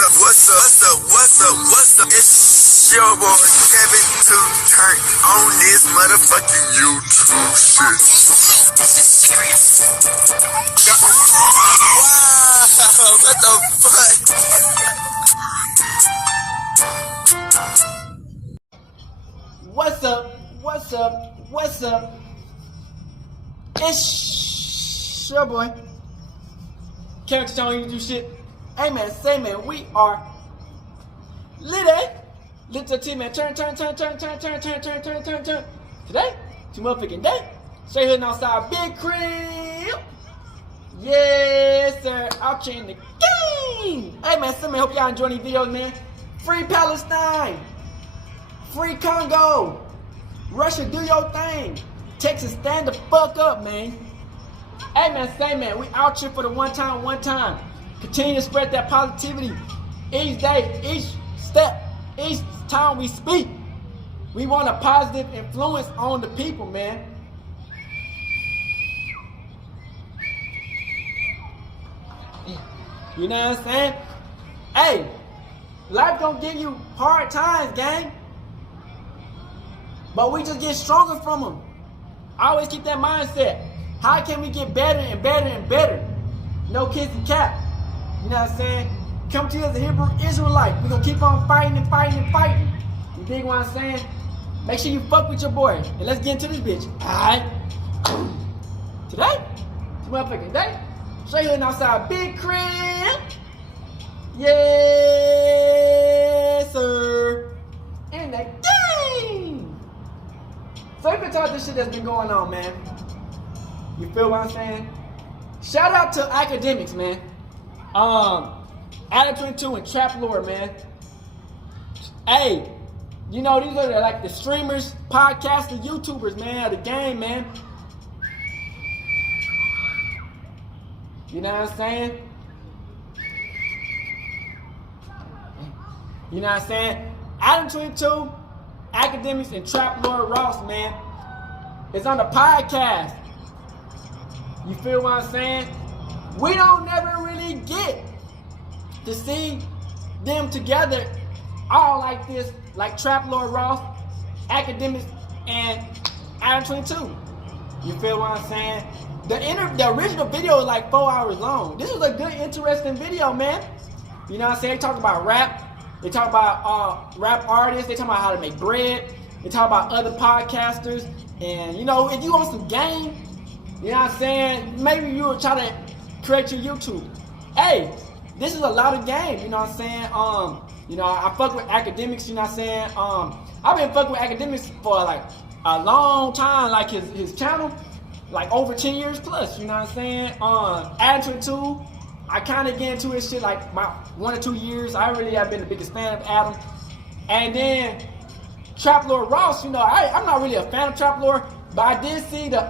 What's up? It's your boy Kevin to turn on this motherfucking YouTube shit. This is serious. Wow, what the fuck? What's up? It's your boy Kevin to turn on YouTube shit. Hey man, say man, we are lit, eh? Lit to the team, man. Turn. Today, two motherfucking day. Straight hooding outside Big Crib. Yes, sir. Out here in the game. Hey man, so man, hope y'all enjoying these videos, man. Free Palestine. Free Congo. Russia, do your thing. Texas, stand the fuck up, man. Hey man, say man, we out here for the one time. Continue to spread that positivity each day, each step, each time we speak. We want a positive influence on the people, man. You know what I'm saying? Hey, life gonna give you hard times, gang. But we just get stronger from them. I always keep that mindset. How can we get better and better? No kissing cap. You know what I'm saying? Come to you as a Hebrew Israelite. We're going to keep on fighting. You dig what I'm saying? Make sure you fuck with your boy. And let's get into this bitch. Alright? Today? It's motherfucking day. Straight here outside Big Crib. Yes, sir. In the game. So you can talk this shit that's been going on, man. You feel what I'm saying? Shout out to Akademiks, man. ADAM22 and Traploar, man. Hey, you know, these are like the streamers, podcasters, YouTubers, man, of the game, man. You know what I'm saying? You know what I'm saying? ADAM22, Akademiks, and Traploar Ross, man. It's on the podcast. You feel what I'm saying? We don't never really get to see them together all like this, like Traploar Ross, Akademiks, and ADAM22. You feel what I'm saying? The original video is like 4 hours long. This was a good, interesting video, man. You know what I'm saying? They talk about rap. They talk about rap artists. They talk about how to make bread. They talk about other podcasters. And, you know, if you want some game, you know what I'm saying? Maybe you will try to create your YouTube. Hey, this is a lot of game, you know what I'm saying? You know, I fuck with Akademiks, you know what I'm saying? I've been fucking with Akademiks for like a long time, like his channel, like over 10 years plus, you know what I'm saying? ADAM22, I kind of get into his shit like about 1 or 2 years. I really have been the biggest fan of Adam. And then Traploar Ross, you know, I'm not really a fan of Traploar, but I did see the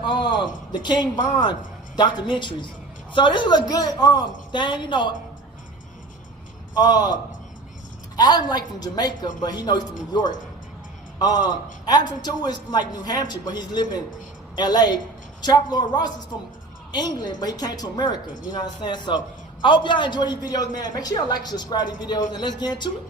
King Von documentaries. So this is a good thing, you know. Adam like from Jamaica, but he knows he's from New York. ADAM22 is from like New Hampshire, but he's living in LA. Traploar Ross is from England, but he came to America. You know what I'm saying? So I hope y'all enjoy these videos, man. Make sure y'all like and subscribe to these videos, and let's get into it.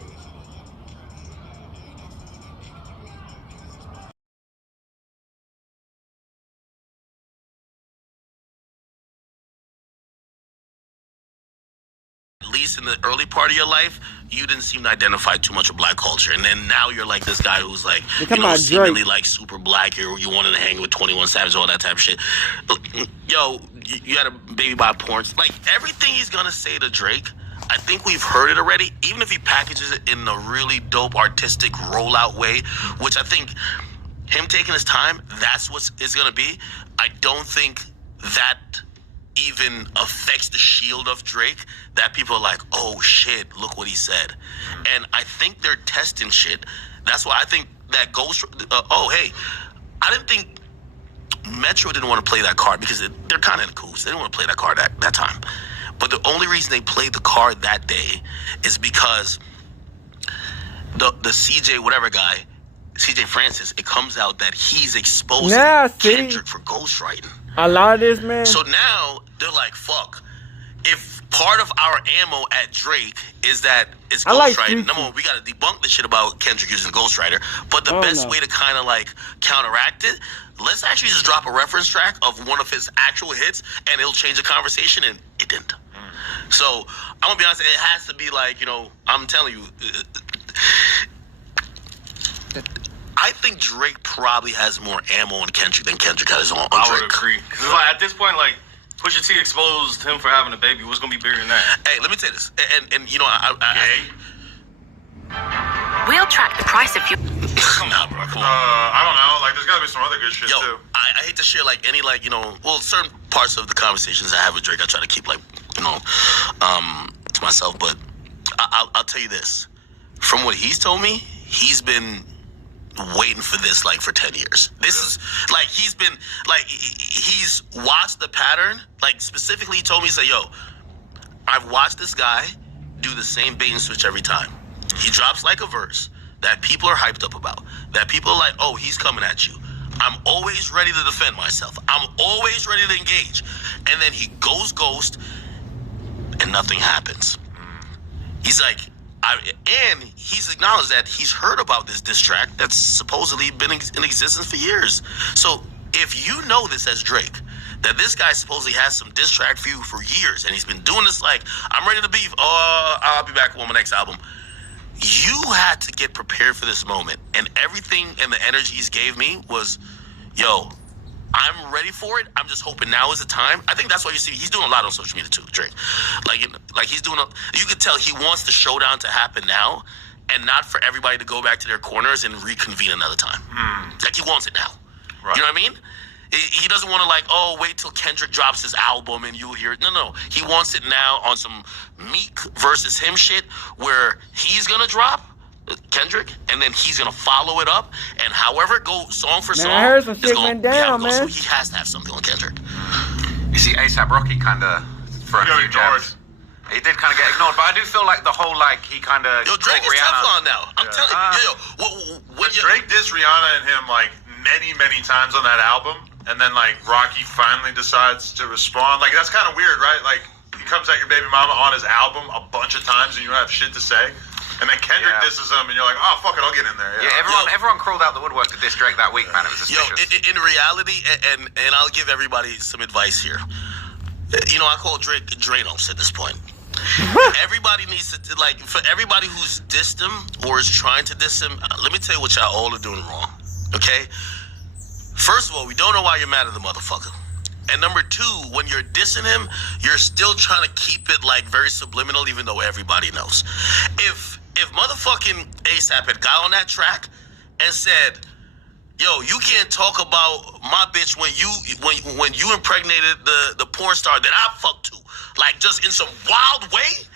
At least in the early part of your life, you didn't seem to identify too much with black culture, and then now you're like this guy who's like, you know, seemingly like super black. You wanted to hang with 21 Savage, all that type of shit. Yo, you had a baby by porn. Like everything he's gonna say to Drake, I think we've heard it already. Even if he packages it in a really dope artistic rollout way, which I think him taking his time, that's what it's gonna be. I don't think that even affects the shield of Drake, that people are like, oh shit, look what he said. And I think they're testing shit. That's why I think that goes, I didn't think Metro didn't want to play that card because they're kind of in coops. They didn't want to play that card that time. But the only reason they played the card that day is because the CJ whatever guy, CJ Francis, it comes out that he's exposing Kendrick for ghostwriting. A lot of this, man. So now they're like, fuck. If part of our ammo at Drake is that it's I like ghostwriting. Future. Number one, we got to debunk the shit about Kendrick using ghostwriter. But the best way to kind of like counteract it, let's actually just drop a reference track of one of his actual hits, and it'll change the conversation. And it didn't. So I'm gonna be honest. It has to be like, you know, I'm telling you. I think Drake probably has more ammo on Kendrick than Kendrick has on Drake. I would agree. Because like, at this point, like, Pusha T exposed him for having a baby. What's gonna be bigger than that? Hey, let me tell you this, and you know, We'll track the price of you. Come on, bro. Come on. I don't know. Like, there's gotta be some other good shit too. I hate to share like any like, you know, well, certain parts of the conversations I have with Drake, I try to keep like, you know, to myself. But I'll tell you this, from what he's told me, he's been waiting for this like for 10 years. This is like he's been like he's watched the pattern. Like specifically, he told me, he said, "Yo, I've watched this guy do the same bait and switch every time. He drops like a verse that people are hyped up about, that people are like, oh, he's coming at you. I'm always ready to defend myself. I'm always ready to engage. And then he goes ghost and nothing happens." He's like, and he's acknowledged that he's heard about this diss track that's supposedly been in existence for years. So if you know this as Drake, that this guy supposedly has some diss track for you for years, and he's been doing this like, I'm ready to beef, I'll be back on my next album. You had to get prepared for this moment. And everything and the energy he's gave me was, yo, I'm ready for it. I'm just hoping now is the time. I think that's why you see he's doing a lot on social media too, Drake. Like he's doing. You could tell he wants the showdown to happen now, and not for everybody to go back to their corners and reconvene another time. Like he wants it now. Right. You know what I mean? He doesn't want to like, oh, wait till Kendrick drops his album and you'll hear it. No. He wants it now on some Meek versus him shit where he's gonna drop Kendrick, and then he's gonna follow it up, and however it goes song for song, I heard some shit went down, man. So he has to have something on Kendrick. You see, A$AP Rocky kind of for a few jabs. He did kind of get ignored, but I do feel like the whole like he kind of. Yo, Drake is Teflon now. I'm telling you, when Drake dissed Rihanna and him like many times on that album, and then like Rocky finally decides to respond. Like that's kind of weird, right? Like he comes at your baby mama on his album a bunch of times, and you don't have shit to say. And then Kendrick disses him, and you're like, oh, fuck it, I'll get in there. Yeah, everyone crawled out the woodwork to diss Drake that week, man. It was suspicious. In reality, and I'll give everybody some advice here. You know, I call Drake Dranos at this point. Everybody needs to, like, for everybody who's dissed him or is trying to diss him, let me tell you what y'all all are doing wrong, okay? First of all, we don't know why you're mad at the motherfucker. And number two, when you're dissing him, you're still trying to keep it, like, very subliminal, even though everybody knows. If motherfucking A$AP had got on that track and said, yo, you can't talk about my bitch when you impregnated the porn star that I fucked to, like just in some wild way,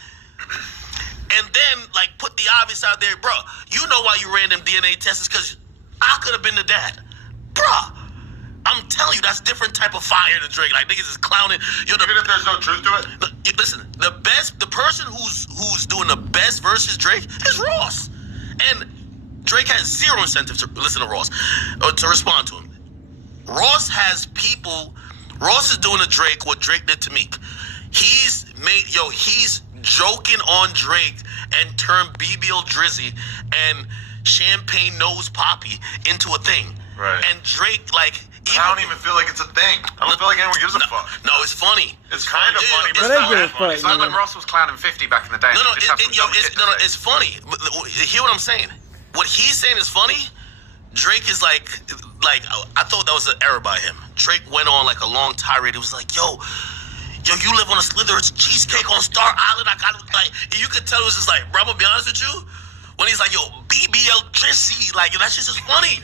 and then like put the obvious out there, bro, you know why you ran them DNA tests, because I could have been the dad, bruh. I'm telling you, that's different type of fire to Drake. Like niggas is clowning. Even if there's no truth to it. Listen, the person who's doing the best versus Drake is Ross, and Drake has zero incentive to listen to Ross or to respond to him. Ross has people. Ross is doing to Drake what Drake did to Meek. He's joking on Drake and turned BBL Drizzy and Champagne Nose Poppy into a thing. Right. And Drake like. I don't even feel like it's a thing. I don't feel like anyone gives a fuck. No, it's funny. It's kind of funny, but it's not that funny. It's like when Ross was clowning 50 back in the day. It's funny. Hear what I'm saying? What he's saying is funny. Drake is like I thought that was an error by him. Drake went on like a long tirade. It was like, yo, you live on a Slytherin cheesecake on Star Island. I got like, you could tell it was just like, bro, I'm gonna be honest with you. When he's like, yo, BBL Drizzy, like that shit's just funny,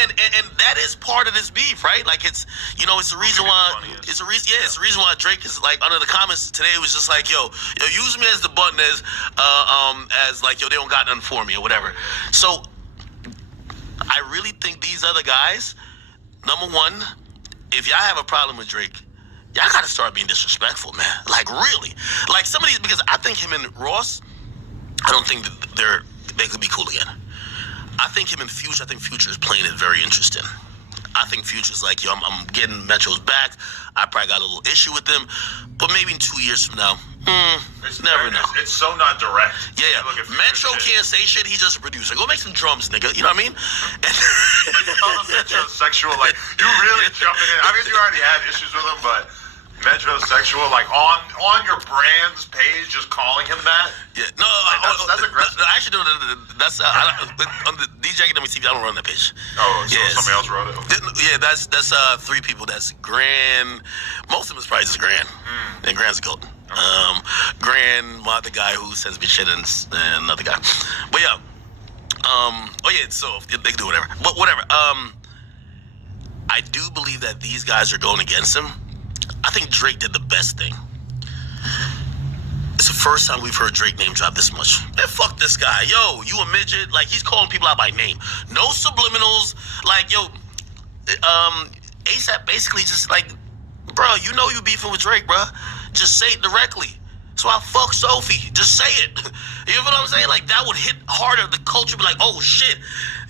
and that is part of this beef, right? Like it's, you know, it's the reason why it's the reason why Drake is like under the comments today. It was just like, yo, use me as the button as like, yo, they don't got nothing for me or whatever. So I really think these other guys, number one, if y'all have a problem with Drake, y'all gotta start being disrespectful, man. Like really, like some of these, because I think him and Ross, I don't think that they could be cool again. I think him and Future, I think Future is playing it very interesting. I think Future's like, yo, I'm getting Metro's back. I probably got a little issue with them. But maybe in 2 years from now, Never know. It's so not direct. Yeah. Metro can't say shit. He's just a producer. Go make some drums, nigga. You know what I mean? Metrosexual, like you really jumping in. I mean, you already had issues with him, but metrosexual, like on your brand's page, just calling him that. Yeah. No, that's aggressive. Actually, that's on the DJ Akademiks TV. I don't run that page. Oh, so somebody else wrote it. Yeah, that's 3 people. That's Grand. Most of them is probably just Grand, and Grand's a goat. Grand, the guy who sends me shit, and another guy. But yeah, so they can do whatever. But whatever. I do believe that these guys are going against him. I think Drake did the best thing. It's the first time we've heard Drake name drop this much. Man, fuck this guy. Yo, you a midget? Like, he's calling people out by name. No subliminals. Like, yo, ASAP basically just like, bro, you know you beefing with Drake, bro. Just say it directly. So I fuck Sophie. Just say it. You know what I'm saying? Like, that would hit harder. The culture would be like, oh, shit.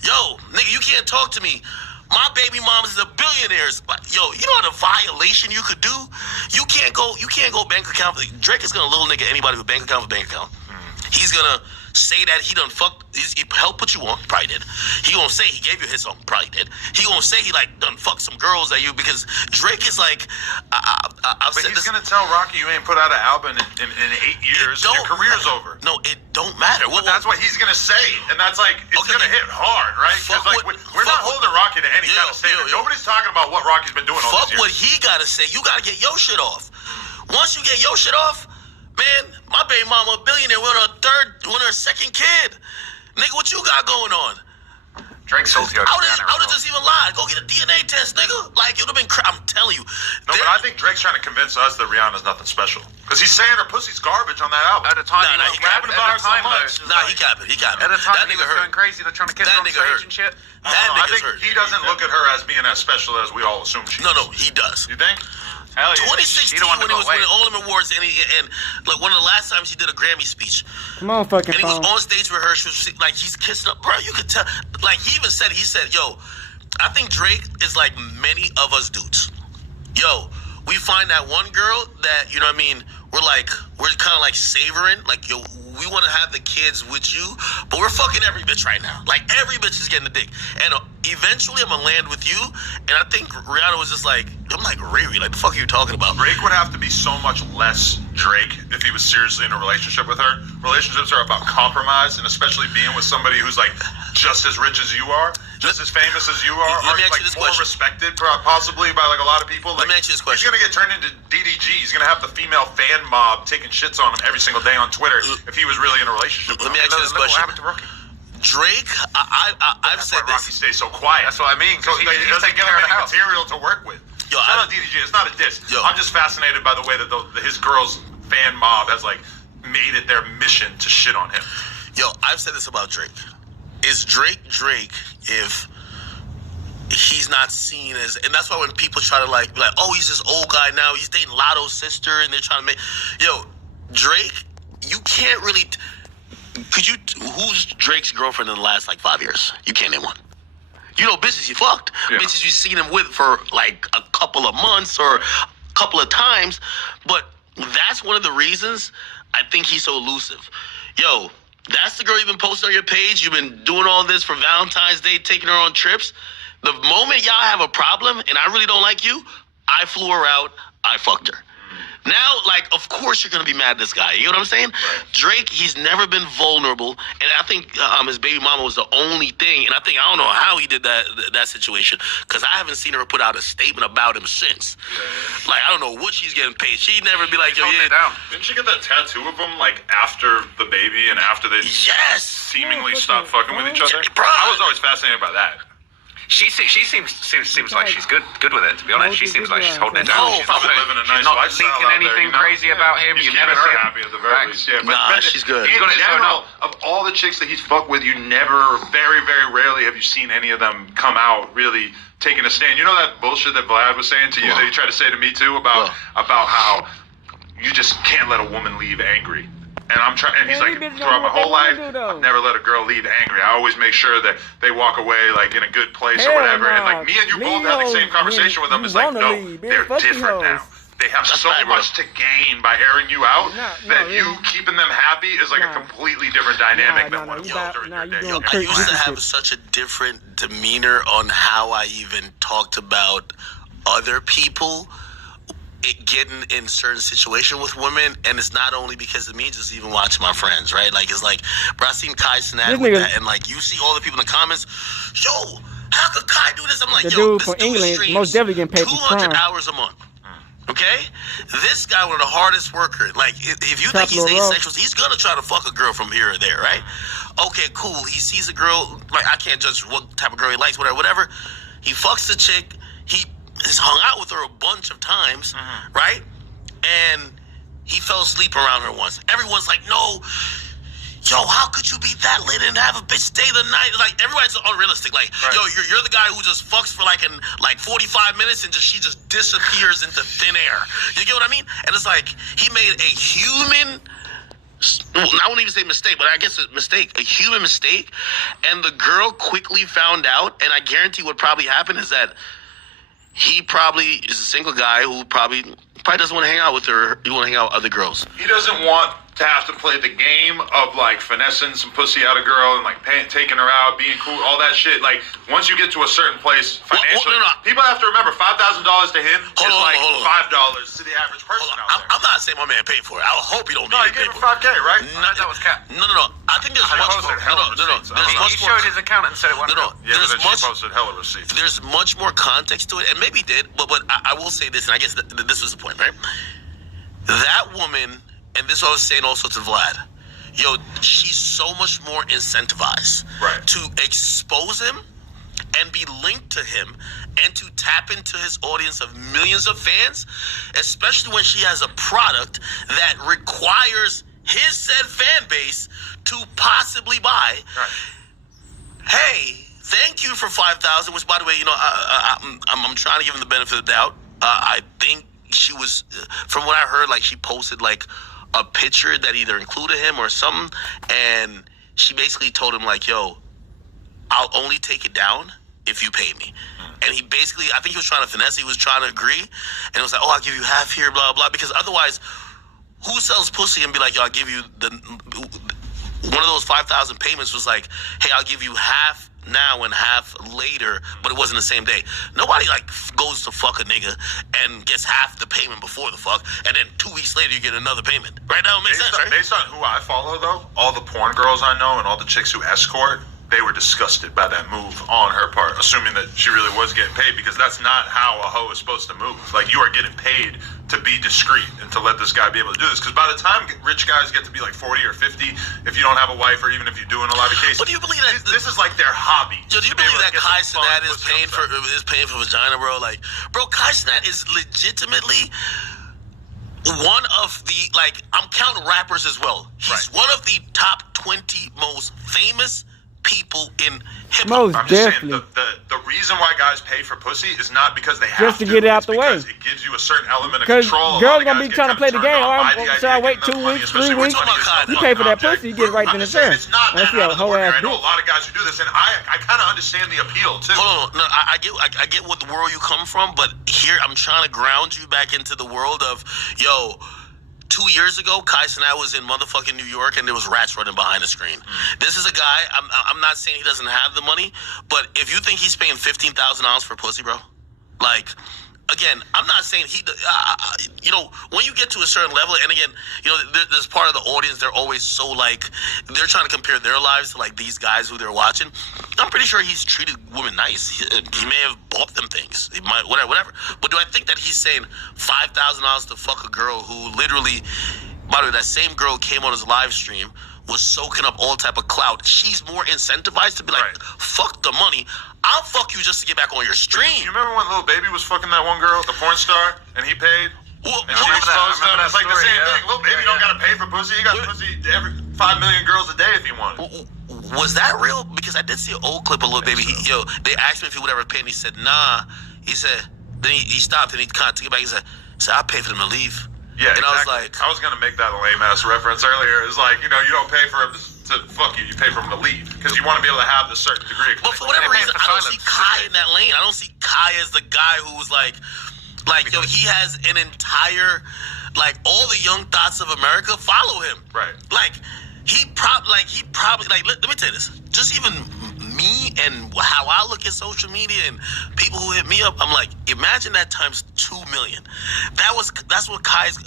Yo, nigga, you can't talk to me. My baby mom is a billionaire. Yo, you know what a violation you could do? You can't go bank account. Drake is gonna little nigga anybody with bank account. He's gonna say that he done fucked. He helped put you on. Probably did. He gonna say he gave you his song. Probably did. He gonna say he like done fucked some girls at you because Drake is like. But he's gonna tell Rocky you ain't put out an album in 8 years. Your career's over. No, it don't matter. But that's what he's gonna say, and that's like it's gonna hit hard, right? Because like we're not holding Rocky to any kind of standard. Nobody's talking about what Rocky's been doing all this year. Fuck what he gotta say. You gotta get your shit off. Once you get your shit off. Man, my baby mama a billionaire. We're on her second kid. Nigga, what you got going on? Drake sold you. How did this even lie? Go get a DNA test, nigga. Like, it would have been I'm telling you. No, but I think Drake's trying to convince us that Rihanna's nothing special. Because he's saying her pussy's garbage on that album. At the time, he rapping about her so much. Nah, he capping. At the time, he was going crazy. They're trying to kiss her on stage and shit. I think he doesn't look at her as being as special as we all assume she is. No, he does. You think? Hell yeah. 2016 when he was winning all them awards, and like one of the last times he did a Grammy speech. Come on, fucking And he was on stage with her. She was like, he's kissing up, bro. You could tell. Like he said, yo, I think Drake is like many of us dudes. Yo, we find that one girl that you know what I mean. We're kind of like savoring. Like yo, we want to have the kids with you, but we're fucking every bitch right now. Like every bitch is getting a dick, and eventually I'm gonna land with you. And I think Rihanna was just like, I'm like Riri, like the fuck are you talking about? Drake would have to be so much less Drake if he was seriously in a relationship with her. Relationships are about compromise, and especially being with somebody who's like just as rich as you are, just as famous as you are, Let me ask like you this more question. Respected possibly by like a lot of people. Like, Let me ask you this question. He's gonna get turned into DDG. He's gonna have the female fan mob taking shits on him every single day on Twitter if he was really in a relationship with Let me him. ask you this question. What happened to Rocky? Drake, I've said Why this. Rocky stays so quiet. That's what I mean. So he doesn't taking give care him of the any house. material to work with. Yo, It's not a DDG. It's not a diss. I'm just fascinated by the way that his girl's fan mob has like made it their mission to shit on him. Yo, I've said this about Drake. Is Drake if he's not seen as, and that's why when people try to like be like, oh, he's this old guy now, he's dating Lotto's sister, and they're trying to make, yo, Drake, you can't really, who's Drake's girlfriend in the last like 5 years? You can't name one. You know, bitches you fucked, bitches you seen him with for like a couple of months or a couple of times, but that's one of the reasons I think he's so elusive. Yo, that's the girl you've been posting on your page. You've been doing all this for Valentine's Day, taking her on trips. The moment y'all have a problem and I really don't like you, I flew her out, I fucked her. Now, like, of course you're going to be mad at this guy. You know what I'm saying? Right. Drake, he's never been vulnerable. And I think his baby mama was the only thing. And I don't know how he did that situation. Because I haven't seen her put out a statement about him since. Yeah. Like, I don't know what she's getting paid. She'd never be like, yo, down. Didn't she get that tattoo of him, like, after the baby and after they seemingly stopped fucking with each other? Bro. I was always fascinated by that. She seems like she's good with it. To be honest, she seems like she's holding it down. She's probably living a nice not lifestyle leaking out anything there, crazy about him. He's You never keeping her see happy at the very least. Yeah, but she's good. In general, of all the chicks that he's fucked with, you never, very, very rarely have you seen any of them come out really taking a stand. You know that bullshit that Vlad was saying to you that he tried to say to me too about how you just can't let a woman leave angry. And I'm trying, and he's like, throughout my whole life, I've never let a girl leave angry. I always make sure that they walk away like in a good place or whatever. And like me and you both had the same conversation with them. It's like, no, they're different now. they have so much to gain by airing you out that you keeping them happy is like a completely different dynamic than what it was during your day. I used to have such a different demeanor on how I even talked about other people getting in certain situation with women, and it's not only because of me, just even watching my friends, right? Like, it's like, bro, I seen Kai Cenat with that, and like, you see all the people in the comments, yo, how could Kai do this? I'm like, the yo, dude from England most definitely getting paid 200 hours a month. Okay? This guy, one of the hardest workers. Like, if you think he's asexual, he's gonna try to fuck a girl from here or there, right? Okay, cool. He sees a girl, like, I can't judge what type of girl he likes, whatever. He fucks the chick. He has hung out with her a bunch of times, right? And he fell asleep around her once. Everyone's like, no, yo, how could you be that lit and have a bitch stay the night? Like, everybody's unrealistic. Like, yo, you're the guy who just fucks for like 45 minutes and she just disappears into thin air. You get what I mean? And it's like, he made a human, I wouldn't even say mistake, but I guess a human mistake. And the girl quickly found out, and I guarantee what probably happened is that he probably is a single guy who probably doesn't want to hang out with her. He want to hang out with other girls. He doesn't want to have to play the game of like finessing some pussy out of girl and like taking her out, being cool, all that shit. Like, once you get to a certain place financially, people have to remember $5,000 to him is like $5 to the average person out there. I'm not saying my man paid for it. I hope he don't need he to pay gave him for it. $5K, right? No, that was cap. No. I think there's much more. He showed his accountant and said it wasn't. Yeah, but then she posted hella receipts. There's much more context to it, and maybe he did, but I will say this, and I guess this was the point, right? That woman, and this I was saying also to Vlad, yo, she's so much more incentivized to expose him and be linked to him and to tap into his audience of millions of fans, especially when she has a product that requires his said fan base to possibly buy. Hey, thank you for 5,000, which, by the way, you know, I'm trying to give him the benefit of the doubt. I think she was, from what I heard, like, she posted like a picture that either included him or something, and she basically told him like, yo, I'll only take it down if you pay me. And he basically, I think he was trying to finesse, he was trying to agree, and it was like, oh, I'll give you half here, blah, blah, because otherwise, who sells pussy and be like, yo, I'll give you one of those 5,000 payments was like, hey, I'll give you half now and half later, but it wasn't the same day. Nobody like goes to fuck a nigga and gets half the payment before the fuck, and then 2 weeks later you get another payment. Right? That would make sense, right? Based on who I follow, though, all the porn girls I know and all the chicks who escort, they were disgusted by that move on her part, assuming that she really was getting paid, because that's not how a hoe is supposed to move. Like, you are getting paid to be discreet and to let this guy be able to do this. Because by the time rich guys get to be like 40 or 50, if you don't have a wife, or even if you do in a lot of cases, but do you believe that this is like their hobby? Do you believe that Kai Cenat is paying for vagina, bro? Like, bro, Kai Cenat is legitimately one of the, like, I'm counting rappers as well. He's one of the top 20 most famous people in hip hop. I'm just saying, the reason why guys pay for pussy is not because they have to get it out the way. It gives you a certain element of because control. girls gonna be trying to play the game. Should I wait 2 weeks, 3 weeks? You pay for that pussy, you get it right then and there. It's not that out of the ordinary. I know a lot of guys who do this, and I kind of understand the appeal too. Hold on, no, I get what the world you come from, but here I'm trying to ground you back into the world of, yo, 2 years ago, Kai Cenat was in motherfucking New York, and there was rats running behind the screen. This is a guy, I'm not saying he doesn't have the money, but if you think he's paying $15,000 for pussy, bro, like, again, I'm not saying you know, when you get to a certain level, and again, you know, there's part of the audience, they're always so, like, they're trying to compare their lives to, like, these guys who they're watching. I'm pretty sure he's treated women nice. He may have bought them things. He might, whatever. But do I think that he's saying $5,000 to fuck a girl who literally, by the way, that same girl came on his live stream, was soaking up all type of clout. She's more incentivized to be like, fuck the money. I'll fuck you just to get back on your stream. You remember when Lil Baby was fucking that one girl, the porn star, and he paid? Well, and she exposed him. It's like the same thing. Lil Baby don't gotta pay for pussy. He got pussy every 5 million girls a day if he wanted. Was that real? Because I did see an old clip of Lil Baby. They asked him if he would ever pay, and he said, nah. He said, then he stopped, and he kind of took it back. He said, I paid for them to leave. Yeah, and exactly. I was going to make that a lame-ass reference earlier. It's like, you know, you don't pay for him to fuck you. You pay for him to leave. Because you want to be able to have this certain degree of control. But for whatever reason, I don't see Kai in that lane. I don't see Kai as the guy who's like, Like, yo, he has an entire, like, all the young thoughts of America follow him. Right. Like, he probably, like, let me tell you this. Just even me and how I look at social media and people who hit me up, I'm like, imagine that times 2 million. That's what Kai's,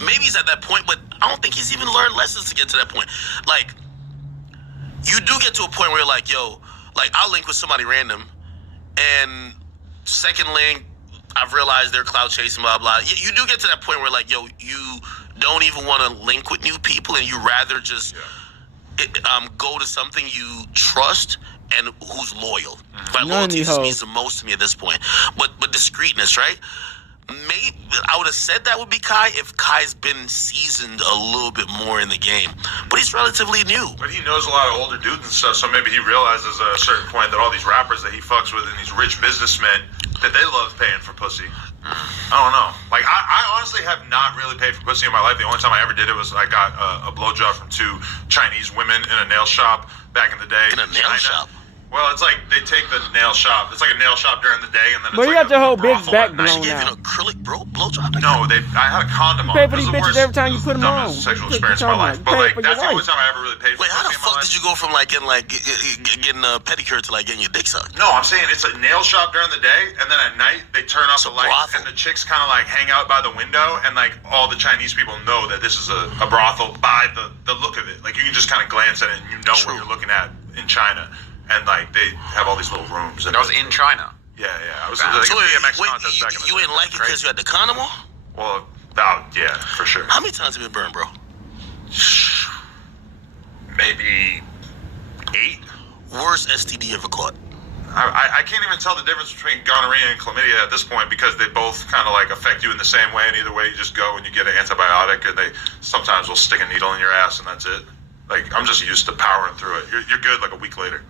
maybe he's at that point, but I don't think he's even learned lessons to get to that point. Like, you do get to a point where you're like, yo, like, I'll link with somebody random, and second link, I've realized they're clout chasing, blah, blah. You do get to that point where, like, yo, you don't even want to link with new people, and you rather just go to something you trust and who's loyal. By loyalty means the most to me at this point. But discreetness, right? Maybe I would have said that would be Kai if Kai's been seasoned a little bit more in the game. But he's relatively new. But he knows a lot of older dudes and stuff, so maybe he realizes at a certain point that all these rappers that he fucks with and these rich businessmen, that they love paying for pussy. I don't know. Like, I honestly have not really paid for pussy in my life. The only time I ever did it was I got a blowjob from 2 Chinese women in a nail shop back in the day. In a nail shop? Well, it's like they take the nail shop. It's like a nail shop during the day, and then it's But you like got your whole big back blown She gave you out. an acrylic blowjob? No, I had a condom on. You pay for It was these the bitches worst- every time you put them on. dumbest sexual What you experience of my talking life. about? But You pay like, for that's your the only wife. time I ever really paid for Wait, how the pussy in my fuck life. did you go from, like, getting a pedicure to, like, getting your dick sucked? No, I'm saying it's a nail shop during the day, and then at night they turn off It's the a lights, brothel. and the chicks kind of like hang out by the window, and like all the Chinese people know that this is a brothel by the look of it. Like, you can just kind of glance at it and you know what you're looking at in China, and like they have all these little rooms. And That was in China. Yeah. I was So like So a wait, BMX contest back in the you day. didn't like it because you had the condom on? Well, yeah, for sure. How many times have you been burned, bro? Maybe 8. Worst STD you ever caught? I can't even tell the difference between gonorrhea and chlamydia at this point because they both kind of like affect you in the same way, and either way you just go and you get an antibiotic, and they sometimes will stick a needle in your ass, and that's it. Like, I'm just used to powering through it. You're good like a week later.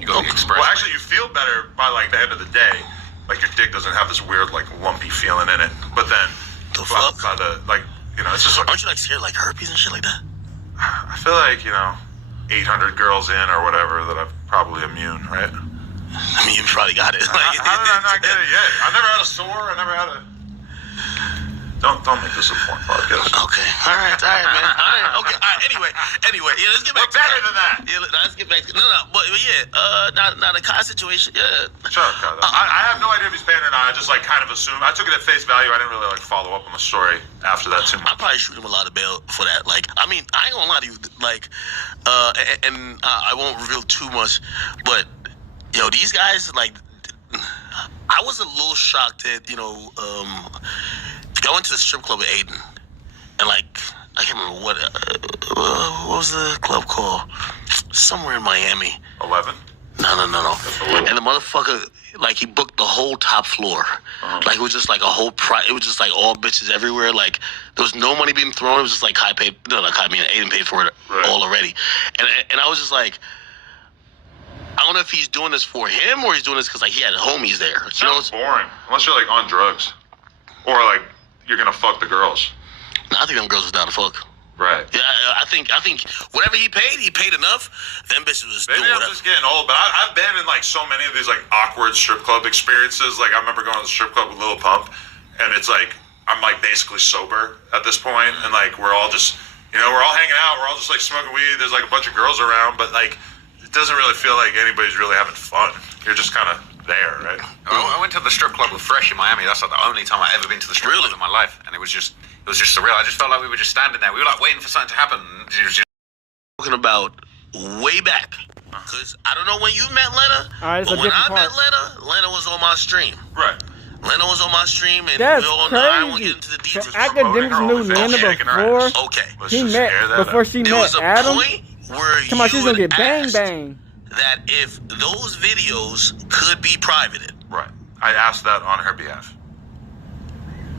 You got the express. Well, actually, you feel better by like the end of the day. Like, your dick doesn't have this weird like lumpy feeling in it. But then, The fuck? by the like, you know, it's just like, Aren't you, like, scared, like, herpes and shit like that? I feel like, you know, 800 girls in or whatever that I'm probably immune, right? I mean, you probably got it. Like, How did I not get it yet? I never had a sore. I never had a. Don't make this a porn podcast. Okay. All right, man. All right. Okay. All right. Anyway. Yeah, let's get back. We're better than that. Yeah, let's get back. But yeah. Not the Kai situation. Yeah. Shut up, Kyle. I have no idea if he's paying or not. I just like kind of assumed. I took it at face value. I didn't really like follow up on the story after that too much. I'll probably shoot him a lot of bail for that. Like, I mean, I ain't gonna lie to you. Like, I won't reveal too much, but yo, these guys, like, I was a little shocked that, you know, I went to the strip club with Aiden, and like, I can't remember what was the club called? Somewhere in Miami. 11. No. And the motherfucker, like, he booked the whole top floor. Like, it was just like a whole it was just like all bitches everywhere. Like, there was no money being thrown. It was just like Aiden paid for it all already. And I was just like, I don't know if he's doing this for him or he's doing this because, like, he had homies there. It sounds boring. Unless you're like on drugs. Or like you're gonna fuck the girls. No, I think them girls was down to fuck. Right. Yeah, I think whatever he paid enough. Them bitches was Maybe doing I'm whatever. just getting old, but I've been in like so many of these like awkward strip club experiences. Like, I remember going to the strip club with Lil Pump, and it's like I'm like basically sober at this point, and like we're all just, you know, we're all hanging out, we're all just like smoking weed. There's like a bunch of girls around, but like it doesn't really feel like anybody's really having fun. You're just kind of there, right? I went to the strip club with Fresh in Miami. That's like the only time I've ever been to the strip club in my life, and it was just surreal. I just felt like we were just standing there. We were like waiting for something to happen. It was just Talking about way back, because I don't know when you met Lena, Alright, it's but a when I different met Lena was on my stream. Right. Lena was on my stream, and That's we all know I won't crazy. get into the So details. Academics knew Lena before Okay. Let's he just met scare that before up. she There was met a Adam. point where Come on, she's you gonna had get bang asked bang. that if those videos could be privated. Right. I asked that on her behalf.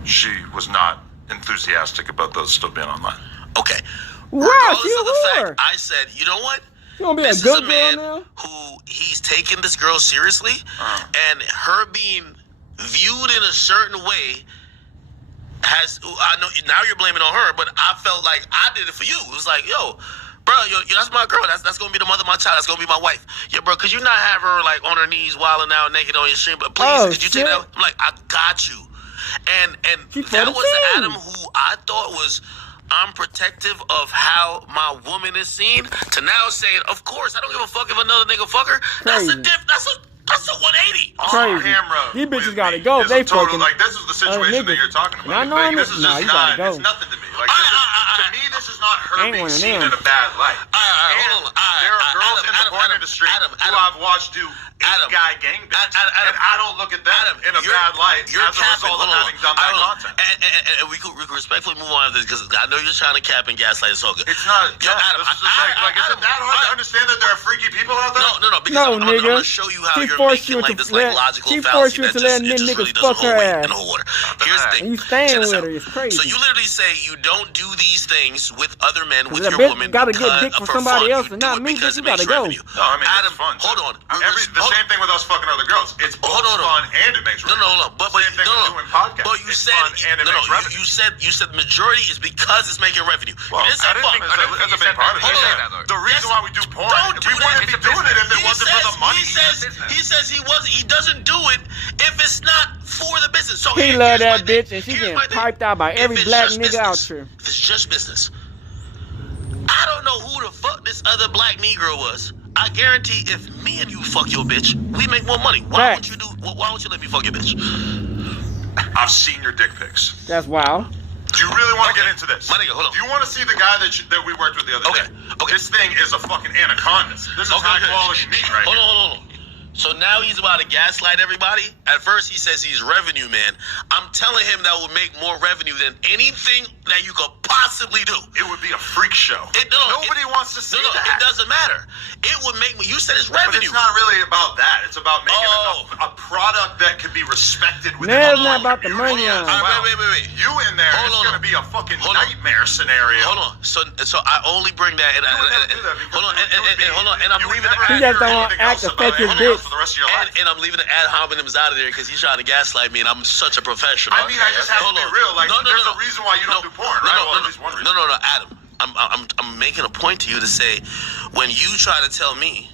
She was not enthusiastic about those still being online. Okay. Wow, Regardless she of the a fact, whore. I said, you know what? She gonna be This a good is a man girl now. who he's taking this girl seriously, and her being viewed in a certain way I know now you're blaming on her, but I felt like I did it for you. It was like, yo, Bro, that's my girl. That's gonna be the mother of my child. That's gonna be my wife. Yeah, bro. Could you not have her like on her knees, wilding out naked on your stream? But please, could you take that? I'm like, I got you. And that was the Adam who I thought was unprotective of how my woman is seen. To now saying, of course, I don't give a fuck if another nigga fuck her. That's a 180. Crazy. These bitches gotta go. They fucking like this is the situation that you're talking about. I know him. This is Nah, just you gotta go. it's nothing to me. Like to me, this is not her being seen in a bad light. Hold on. There are girls in the porn industry who I've watched do guy gangbangs, and I don't look at them in a bad light as a result of having done that content. And we could respectfully move on to this because I know you're trying to cap and gaslight. It's all good. It's not. Adam, this is just like is it that hard to understand that there are freaky people out there? No. Because I'm gonna show you how you're making like this like logical fallacy that just really doesn't hold weight in the water. Here's the thing. You staying with her? It's crazy. So you literally say you don't do these things with other men with your woman. Gotta get dick from somebody else and not me. Because You it makes gotta go. revenue. No, I mean Adam, it's fun. hold on. The same thing with us fucking other girls. It's both fun and it makes revenue. No. But same thing with doing podcasts. But you it's said fun and it makes revenue. You said the majority is because it's making revenue. Well, you didn't say fuck. That's a big part of it. The reason why we do porn, we wouldn't be doing it if it wasn't for the money. He says he doesn't do it if it's not for the business. So He love that bitch and she getting piped out by every black nigga out here. If it's just business, I don't know who the fuck this other black Negro was. I guarantee if me and you fuck your bitch, we make more money. Why don't you let me fuck your bitch? I've seen your dick pics. That's wild. Do you really want to get into this? My nigga, hold on. Do you want to see the guy that we worked with the other day? Okay. This thing is a fucking anaconda. This is high quality meat right here. Hold on. So now he's about to gaslight everybody. At first he says he's revenue man. I'm telling him that will make more revenue than anything that you could possibly do. It would be a freak show. Nobody wants to see that. It doesn't matter. It would make me. You said it's revenue. But it's not really about that. It's about making a product that can be respected within It's not about the money. Wait. You in there is going to be a fucking nightmare scenario. Hold on. So I only bring that. And I'm leaving. He just don't want to act to fake his bitch. For the rest of your life. And I'm leaving the ad hominems out of there because he's trying to gaslight me, and I'm such a professional. I mean, I just have to be real. Like, there's a reason why you don't do porn, right? At least one reason. No, Adam. I'm making a point to you to say, when you try to tell me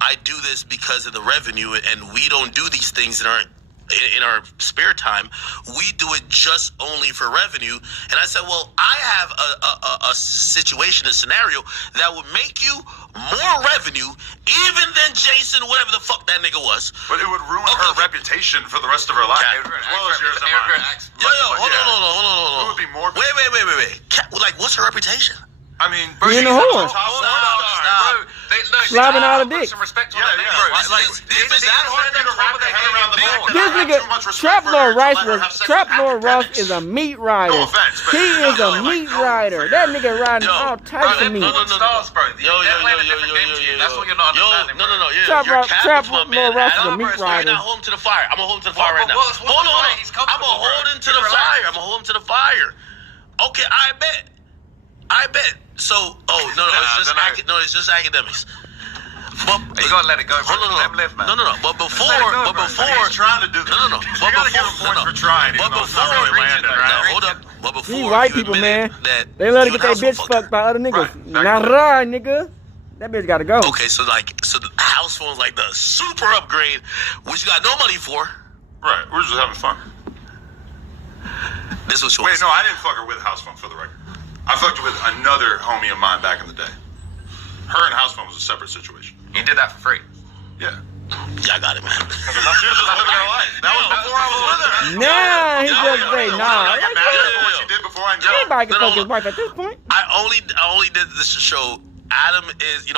I do this because of the revenue, and we don't do these things in our spare time, we do it just only for revenue. And I said, well, I have a situation, a scenario that would make you more revenue even than Jason, whatever the fuck that nigga was. But it would ruin her reputation for the rest of her life. As well as yours and mine. Hold on. It would be more. Wait. Like, what's her reputation? I mean, being a whore. Stop. Slobbing out of dick. Some respect on Yeah, that name, bro. Like, it's that hard for you to wrap your head around the fact This that I have too much respect for nigga, her to let her have sex with Traploar Ross academics. is a meat rider. No offense, but He is a like, meat go rider. for That your- nigga riding all types of meat. Stars, bro. They're playing a different game to you. That's what you're not understanding. No. Traploar Ross is a meat You're rider. not holding to the fire. I'm gonna hold him to the fire right now. What's the Hold on. fire? He's I'm gonna hold him to the Relax. fire. I'm gonna hold him to the fire. Okay, I bet. So, it's just academics. But You gotta let it go, bro. Hold on. Let him live, man. No. But before, He's trying to do this. No. You gotta give him points for trying, even though it's not really landing, right? Hold up. But before These white you people, admitted man, that they love to you get their an bitch asshole fucked by other niggas. Right. Nah, right, nigga. That bitch gotta go. Okay, so the house phone's like the super upgrade, which you got no money for. Right, we're just having fun. This was Wait, no, I didn't fuck her with house phone, for the record. I fucked her with another homie of mine back in the day. Her and house phone was a separate situation. He did that for free. Yeah. Yeah, I got it, man. She was just living her life. That was before I was with her. Nah, he just say nah. I got mad at what she did before I knew. Anybody can No, fuck his wife at this point. I only did this to show Adam is,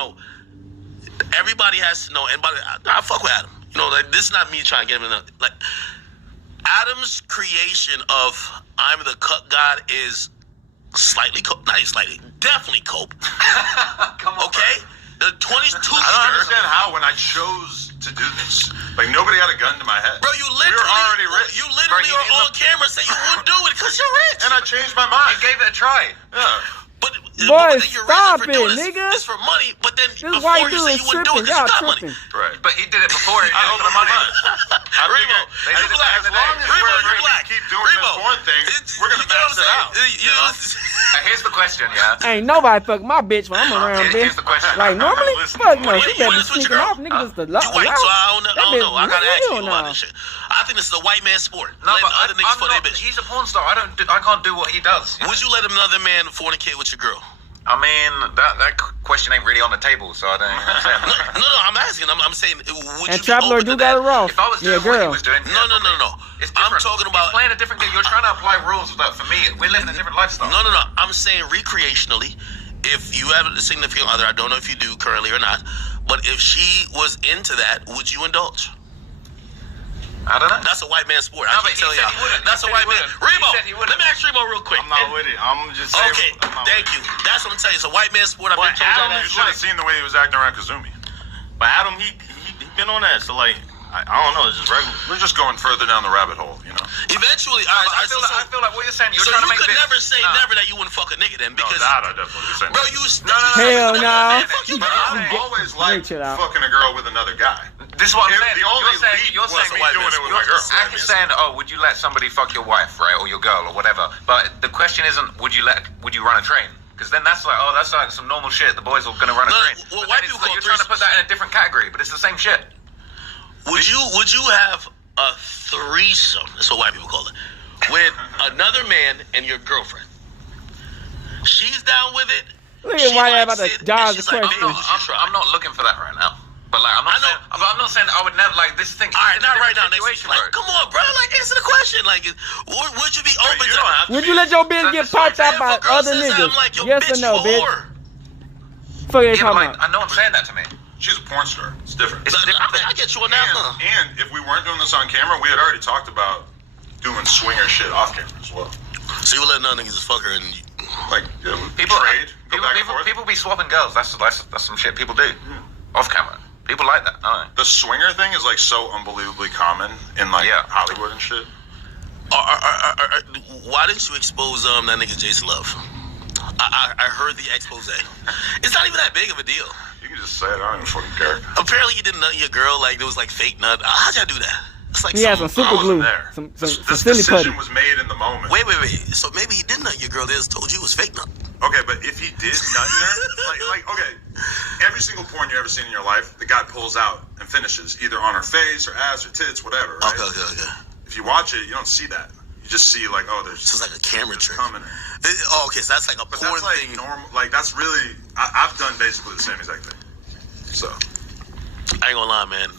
everybody has to know. I fuck with Adam. Like, this is not me trying to get him in like, Adam's creation of I'm the cut god is slightly cope. Not slightly. Definitely cope. Come on, Okay? The 22 I don't understand how when I chose to do this. Like, nobody had a gun to my head. Bro, you literally, we were already rich. You literally Bro, are on camera saying you wouldn't do it because you're rich. And I changed my mind. You gave it a try. Yeah. But Boy, but then your stop reason for doing it, nigga. It's for money, but then This before white you dude say is you wouldn't do tripping. it because you Y'all got money. tripping. Right. But he did it before. He did it for the money. Remo, They did it back in the day. Remo, you're black. Keep doing this porn thing. We're gonna max it out. Here's the question, yeah. Ain't nobody fuck my bitch when I'm around, bitch. Here's the question. Like normally, Listen, fuck no. what She do you better be do with sneaking your off, girl? nigga. Just the You white, so I don't know. I gotta ask you about this shit. I think this is a white man sport. No, Letting but other niggas I'm for their not. bitch. He's a porn star. I can't do what he does. Would you let another man fornicate with your girl? I mean, that question ain't really on the table, so I don't. No, I'm asking. I'm saying, would And you be Traploar open to do got it that? wrong. If I was doing Yeah, what he girl. was doing, No. It's I'm different. talking about. He's playing a different game. You're trying to apply rules, but for me, we're living a different lifestyle. No. I'm saying recreationally. If you have a significant other, I don't know if you do currently or not, but if she was into that, would you indulge? I don't know. That's a white man sport. No, I but keep telling he said y'all. he wouldn't. That's He a white said he man. wouldn't. Remo, He said he wouldn't. let me ask Remo real quick. I'm not with it. I'm just saying. Okay, thank you. That's what I'm telling you. It's a white man sport. I've been But told Adam y'all You that. should have seen the way he was acting around Kazumi. But Adam, he been on that. So like, I don't know. It's just regular. We're just going further down the rabbit hole, you know. Eventually, I feel like what you're saying. You're so trying you to make could this. never say No. never that you wouldn't fuck a nigga then No, because that I definitely would say. bro, you Hell no. Fuck you, But bro. I've always liked chill out. fucking a girl with another guy. This is what I'm If saying. the only You're lead was saying me white doing man it with sport. my girl. Ack is saying, oh, would you let somebody fuck your wife, right, or your girl, or whatever? But the question isn't, would you run a train? Because then that's like some normal shit. The boys are gonna run a No, train. well, But white then it's people like call you're trying to put threesomes. that in a different category, but it's the same shit. Would you have a threesome? That's what white people call it. With another man and your girlfriend. She's down with it. Look at why I about to dodge the question. I'm not looking for that right now. But like, I'm not saying I would never like this thing. All right, not right now. Situation, Like, come on, bro. Like, answer the question. Like, would you be open you to? don't have to Would you let your bitch get popped out by If a girl other says that, niggas? I'm like, yo, Yes or bitch, no, you a bitch? whore. Fuck you Yeah, but talking like, about? I know I'm saying that to me. She's a porn star. It's different. It's different. I get you on that. And if we weren't doing this on camera, we had already talked about doing swinger shit off camera as well. So you would let another niggas just fuck her and Like, yeah, People trade, go back and forth. People be swapping girls. That's some shit people do off camera. People like that. I don't know. The swinger thing is like so unbelievably common in like Hollywood and shit. why didn't you expose that nigga Jason Love? I heard the expose. It's not even that big of a deal. You can just say it. I don't even fucking care. Apparently you didn't nut your girl like it was like fake nut. How'd y'all do that? It's like He had some super I wasn't glue, there. some This silly putty. decision was made in the moment. Wait. So maybe he did nut your girl. They just told you it was fake nut. Okay, but if he did nut her, like okay, every single porn you ever seen in your life, the guy pulls out and finishes either on her face or ass or tits, whatever. Right? Okay. If you watch it, you don't see that. You just see like, oh, there's So it's like a camera trick. coming. Okay, so that's like a But porn that's like thing. normal. Like that's really, I've done basically the same exact thing. So I ain't gonna lie, man.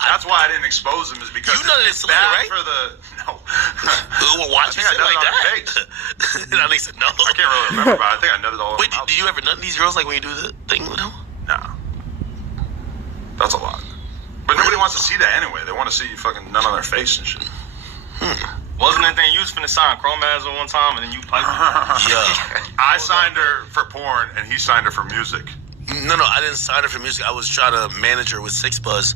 that's why I didn't expose him, is because You nutted it's in Selena, bad right? for the no. Well, why'd you I say think I it like nutted on her that? And I said no. I can't really remember, but I think I nutted all over Wait, my mouth. do you ever nut these girls like when you do the thing with them? Nah. That's a lot. But nobody wants to see that anyway. They want to see you fucking nut on their face and shit. Wasn't it then you was finna sign Chrome as one time and then you played? Yeah. I signed her for porn and he signed her for music. No, I didn't sign her for music. I was trying to manage her with Six Buzz.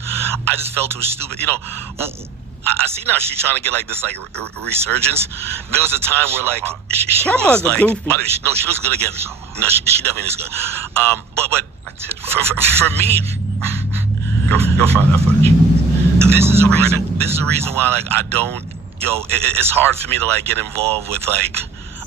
I just felt it was stupid. You know, I see now she's trying to get like this like resurgence. There was a time where like she Her was mother like, goofy. by the way, she looks good again. No, she definitely looks good. But for me, Go find that footage. this is a reason why like I don't. It's hard for me to like get involved with like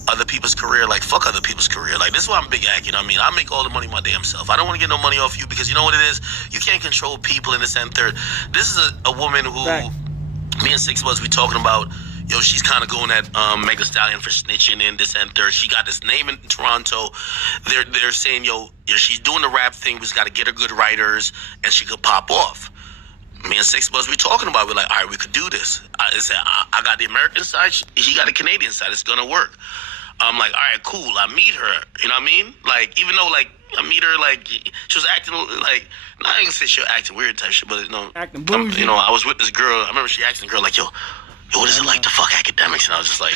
other people's career. Like fuck other people's career. Like this is why I'm big act. You know what I mean? I make all the money my damn self. I don't want to get no money off you because you know what it is. You can't control people in this and third. This is a woman who me and Six Buzz we talking about. She's kind of going at Meg Thee Stallion for snitching in this and third. She got this name in Toronto. They're saying she's doing the rap thing. We just got to get her good writers and she could pop off. Me and Six Buzz, we talking about. We're like, all right, we could do this. I got the American side. He got the Canadian side. It's gonna work. I'm like, all right, cool. I meet her. You know what I mean? Like, even though like I meet her, like she was acting like not even say she was acting weird type shit, but Acting bougie. I was with this girl. I remember she asked the girl like, yo, what is it like to fuck Akademiks? And I was just like,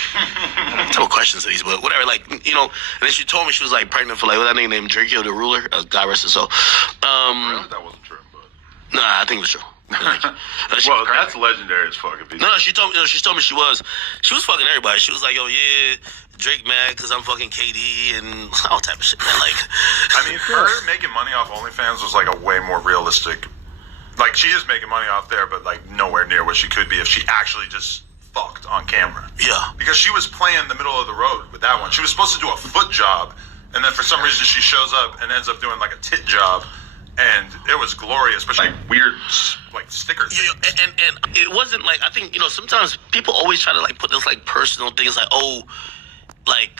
no questions to these, but whatever. Like, and then she told me she was like pregnant for like what that nigga named Draco the Ruler. God rest his soul. Really? That wasn't true, but Nah, I think it was true. Like, well, that's legendary as fuck. No, she told me she was fucking everybody. She was like, "Oh yeah, Drake mad because I'm fucking KD and all type of shit." Man, like, I mean, her making money off OnlyFans was like a way more realistic. Like, she is making money off there, but like nowhere near what she could be if she actually just fucked on camera. Yeah, because she was playing the middle of the road with that one. She was supposed to do a foot job, and then for some reason she shows up and ends up doing like a tit job. And it was glorious, but like weird, like stickers. Yeah, and it wasn't like, I think, sometimes people always try to like put this like personal things like, oh, like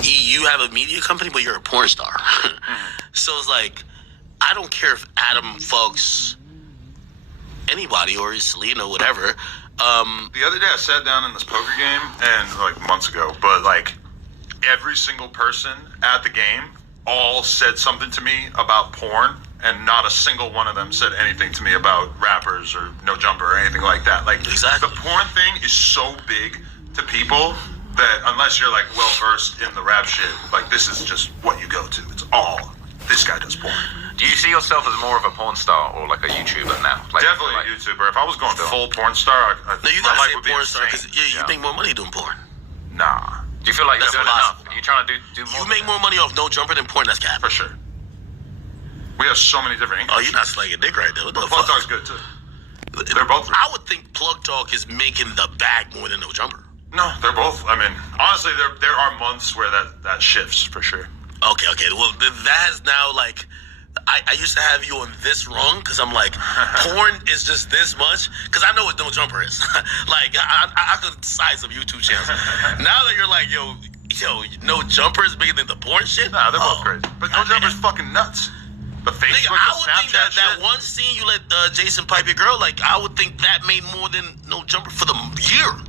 you have a media company, but you're a porn star. So it's like, I don't care if Adam fucks anybody or Selena, whatever. The other day I sat down in this poker game, and like months ago, but like every single person at the game all said something to me about porn, and not a single one of them said anything to me about rappers or No Jumper or anything like that. Like, exactly. The porn thing is so big to people that unless you're like well versed in the rap shit, like this is just what you go to. It's all this guy does porn. Do you see yourself as more of a porn star or like a YouTuber now? Like, definitely a YouTuber. If I was going full porn star, no, you gotta say porn star because you make more money doing porn. Nah. Do you feel like you're doing enough? Are you trying to do more? You make more money off No Jumper than porn. That's cap. For sure. We have so many different incomes. Oh, you're not slanging dick right there. What the Plug fuck? Talk's good too. They're both. I would think Plug Talk is making the bag more than No Jumper. No, they're both. I mean, honestly, there are months where that shifts for sure. Okay. Well, that has now like. I used to have you on this wrong because I'm like, porn is just this much because I know what No Jumper is. Like I could size some YouTube channels. Now that you're like, yo, No Jumper is bigger than the porn shit. Nah, they're both crazy. But No Jumper's fucking nuts. The Facebook, I the would Snapchat think that shit. one scene you let Jason pipe your girl, like I would think that made more than No Jumper for the year.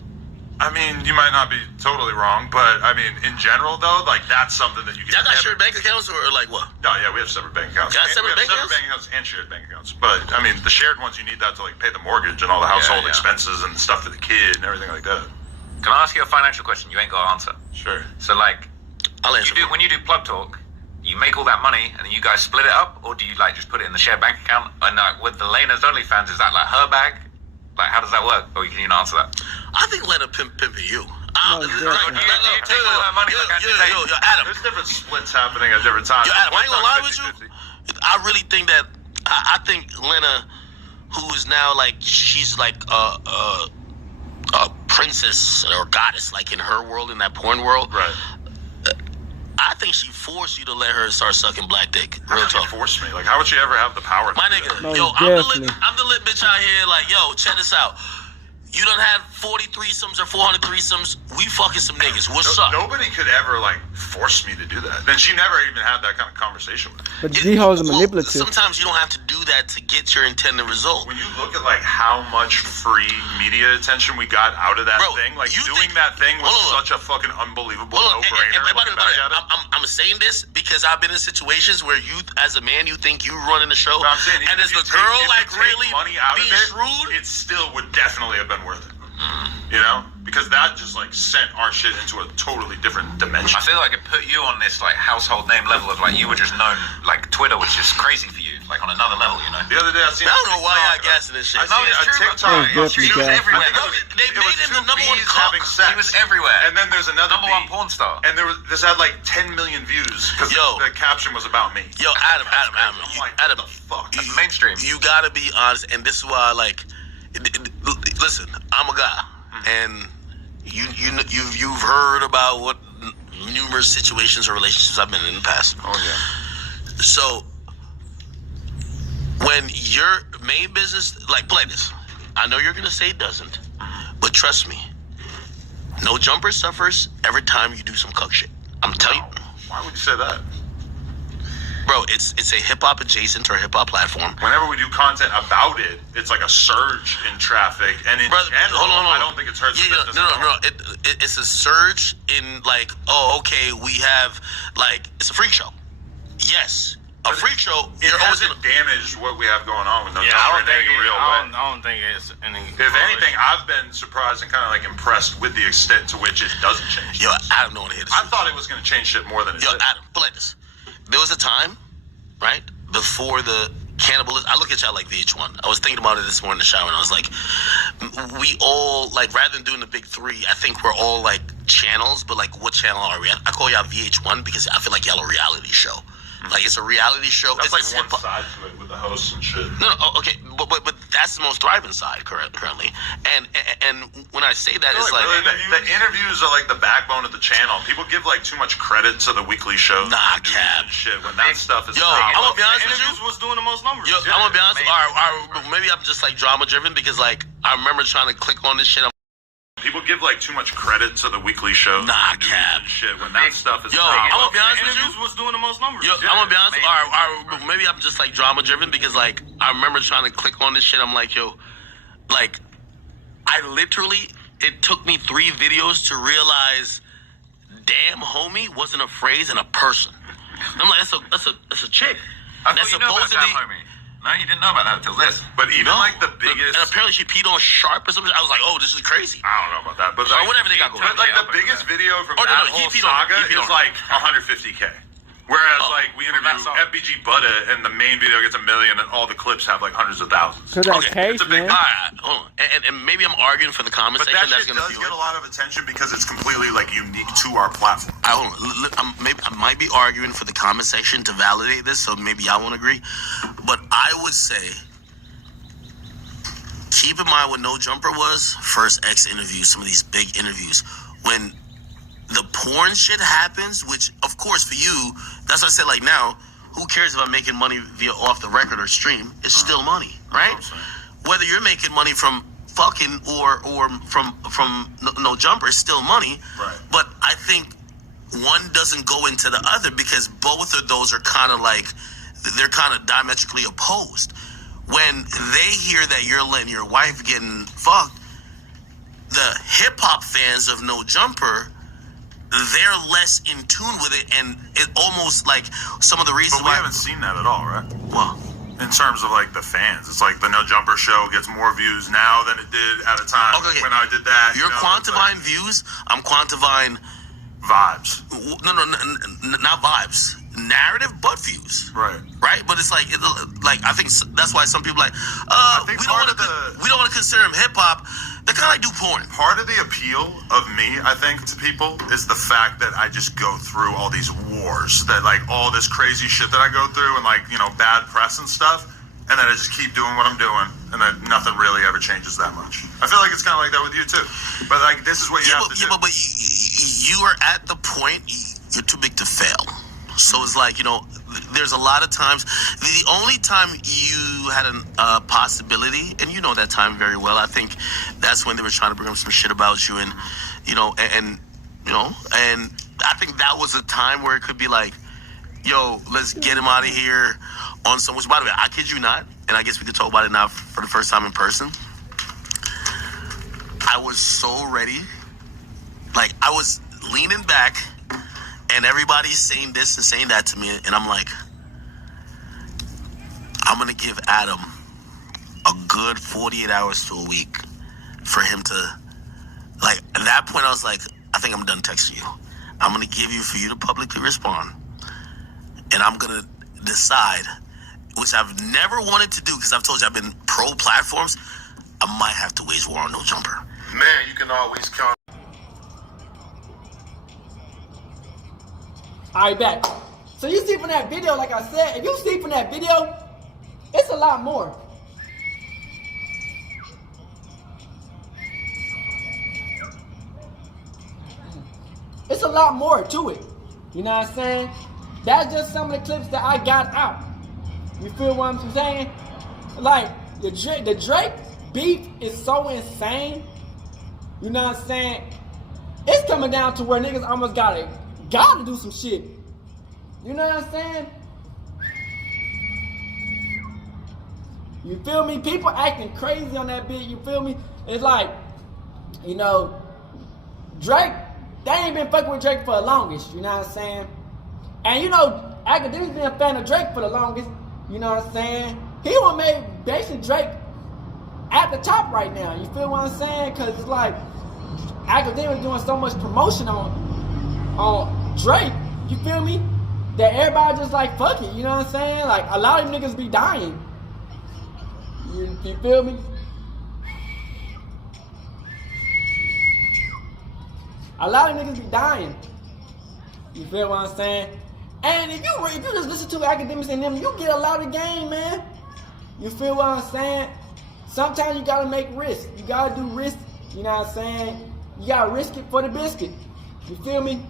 I mean, you might not be totally wrong, but I mean, in general though, like that's something that you can. Y'all got shared bank accounts or like what? No, yeah, we have separate bank accounts. Got We separate have bank separate bank accounts and shared bank accounts. But I mean, the shared ones you need that to like pay the mortgage and all the household expenses and stuff for the kid and everything like that. Can I ask you a financial question? You ain't got to answer. Sure. So like, I'll answer. when you do Plug Talk, you make all that money and then you guys split it up, or do you like just put it in the shared bank account? And like with the Lena's OnlyFans, is that like her bag? Like how does that work? Or can you not answer that? I think Lena pimping you. Do you take all that money like Yo, Adam. There's different splits happening at different times. Yo, Adam, I ain't gonna lie with you. I really think that I think Lena, who is now like she's like a princess or goddess, like in her world, in that porn world. Right. I think she forced you to let her start sucking black dick. Real talk. Force me. Like, how would she ever have the power? My nigga, No, yo, definitely. I'm the lit bitch out here. Like, yo, check this out. You done had 40 threesomes or 400 threesomes. We fucking some niggas. What's up? Nobody could ever like force me to do that. Then she never even had that kind of conversation with me. But these hoes are manipulative. Sometimes you don't have to do that to get your intended result. When you look at like how much free media attention we got out of that thing, like doing that thing was such a fucking unbelievable no-brainer. And by the way, I'm saying this because I've been in situations where you, as a man, you think you're running the show, I'm saying, and as the girl like really money out being of it, shrewd, it still would definitely have been worth it. You know, because that just like sent our shit into a totally different dimension. I feel like it put you on this like household name level of like you were just known, like Twitter was just crazy for you, like on another level, you know. The other day I seen. I don't know why y'all gassing this shit. I seen a TikTok. Definitely He was gas. everywhere. They It was made him two the number one bees cock. having sex. He was everywhere. And then there's another number one bee. porn star. And this had like 10 million views because the caption was about me. Yo, Adam, I'm like, Adam, what the fuck? That's mainstream. You gotta be honest, and this is why I like. Listen, I'm a guy, and you've heard about what numerous situations or relationships I've been in the past. Oh yeah. So when your main business, like, play this. I know you're gonna say it doesn't, but trust me, No Jumper suffers every time you do some cuck shit. I'm telling you. Why would you say that? Bro, it's a hip-hop adjacent or hip-hop platform. Whenever we do content about it, it's like a surge in traffic, and in general, hold on. I don't think it's hurt the business. No. It's a surge in like, oh, okay, we have like it's a freak show. Yes, a freak show. It hasn't damaged what we have going on with No Yeah, Jumper I in any real way. don't think it's any. If anything, I've been surprised and kind of like impressed with the extent to which it doesn't change. Yo, Adam, know what it is. I thought it was going to change shit more than it Yo, did. Adam, play this. There was a time, right, before the cannibalism. I look at y'all like VH1. I was thinking about it this morning in the shower, and I was like, we all, like, rather than doing the big three, I think we're all, like, channels, but, like, what channel are we? I call y'all VH1 because I feel like y'all a reality show. Like, it's a reality show. That's it's like one side to it with the hosts and shit. No, okay, but that's the most thriving side currently. And when I say that, it's like the interviews are like the backbone of the channel. People give like too much credit to the weekly shows. Nah, cap. Shit, when that stuff is. Yo, I'm gonna be honest with you. Interviews was doing the most numbers. Yo, I'm gonna be honest. Maybe I'm just like drama driven because like I remember trying to click on this shit. People give like too much credit to the weekly shows. Nah, cap. Shit, when that stuff is. Yo, I'm gonna be honest with you. Interviews was doing the most numbers. Yo, I'm gonna be honest. Maybe I'm just like drama driven because like I remember trying to click on this shit. I'm like, yo, like I literally, it took me 3 videos to realize, damn, homie wasn't a phrase and a person. I'm like, that's a chick. I thought you know about that, homie. No, you didn't know about that until this. But even like the biggest. And apparently she peed on Sharp or something. I was like, oh, this is crazy. I don't know about that, but Or like, whatever they got going on. Like the biggest video from that whole saga is like 150K. Whereas like we interview FBG Buddha and the main video gets 1 million and all the clips have like hundreds of thousands. Cause that case, it's a big. man. All right, hold on. And maybe I'm arguing for the comment But section. that shit does get a lot of attention because it's completely like unique to our platform. Maybe I might be arguing for the comment section to validate this, so maybe y'all won't agree. But I would say, keep in mind what No Jumper was, first X interviews, some of these big interviews. When the porn shit happens, which of course for you, that's what I said, like now, who cares if I'm making money via off the record or stream? It's still money, right? Whether you're making money from fucking or from no Jumper, it's still money. Right. But I think one doesn't go into the other because both of those are kind of like, they're kind of diametrically opposed. When they hear that you're letting your wife getting fucked, the hip-hop fans of No Jumper, they're less in tune with it, and it almost like some of the reasons But we haven't seen that at all, right? Well, in terms of like the fans, it's like the No Jumper show gets more views now than it did at a time when I did that. You're quantifying views. I'm quantifying vibes. No, not vibes. Narrative, but views. Right. But it's like, I think that's why some people like, we don't want to consider him hip hop. They kind of like do porn. Part of the appeal of me, I think, to people is the fact that I just go through all these wars, that like all this crazy shit that I go through, and like, you know, bad press and stuff, and then I just keep doing what I'm doing, and then nothing really ever changes that much. I feel like it's kind of like that with you too. But like, this is what you have to do. But you are at the point you're too big to fail. So it's like, you know, there's a lot of times, the only time you had a possibility, and you know that time very well, I think that's when they were trying to bring up some shit about you, and, you know, and I think that was a time where it could be like, yo, let's get him out of here on some, which by the way, I kid you not, and I guess we could talk about it now for the first time in person. I was so ready. Like, I was leaning back, and everybody's saying this and saying that to me, and I'm like, I'm gonna give Adam a good 48 hours to a week for him to, like, at that point I was like, I think I'm done texting you. I'm gonna give you for you to publicly respond, and I'm gonna decide, which I've never wanted to do because I've told you I've been pro platforms. I might have to wage war on No Jumper. Man, you can always count. Alright, back. So you see from that video, like I said, if you see from that video, it's a lot more. It's a lot more to it. You know what I'm saying? That's just some of the clips that I got out. You feel what I'm saying? Like, the Drake beef is so insane. You know what I'm saying? It's coming down to where niggas almost gotta do some shit. You know what I'm saying? You feel me? People acting crazy on that beat. You feel me? It's like, you know, Drake, they ain't been fucking with Drake for the longest. You know what I'm saying? And you know, Akademiks been a fan of Drake for the longest. You know what I'm saying? He was made basically Drake at the top right now. You feel what I'm saying? Cause it's like Akademiks doing so much promotion on Drake, you feel me? That everybody just like, fuck it, you know what I'm saying? Like, a lot of them niggas be dying You feel me? A lot of niggas be dying. You feel what I'm saying? And if you just listen to Akademiks and them, you get a lot of game, man. You feel what I'm saying? Sometimes you gotta make risk. You gotta do risk. You know what I'm saying? You gotta risk it for the biscuit. You feel me?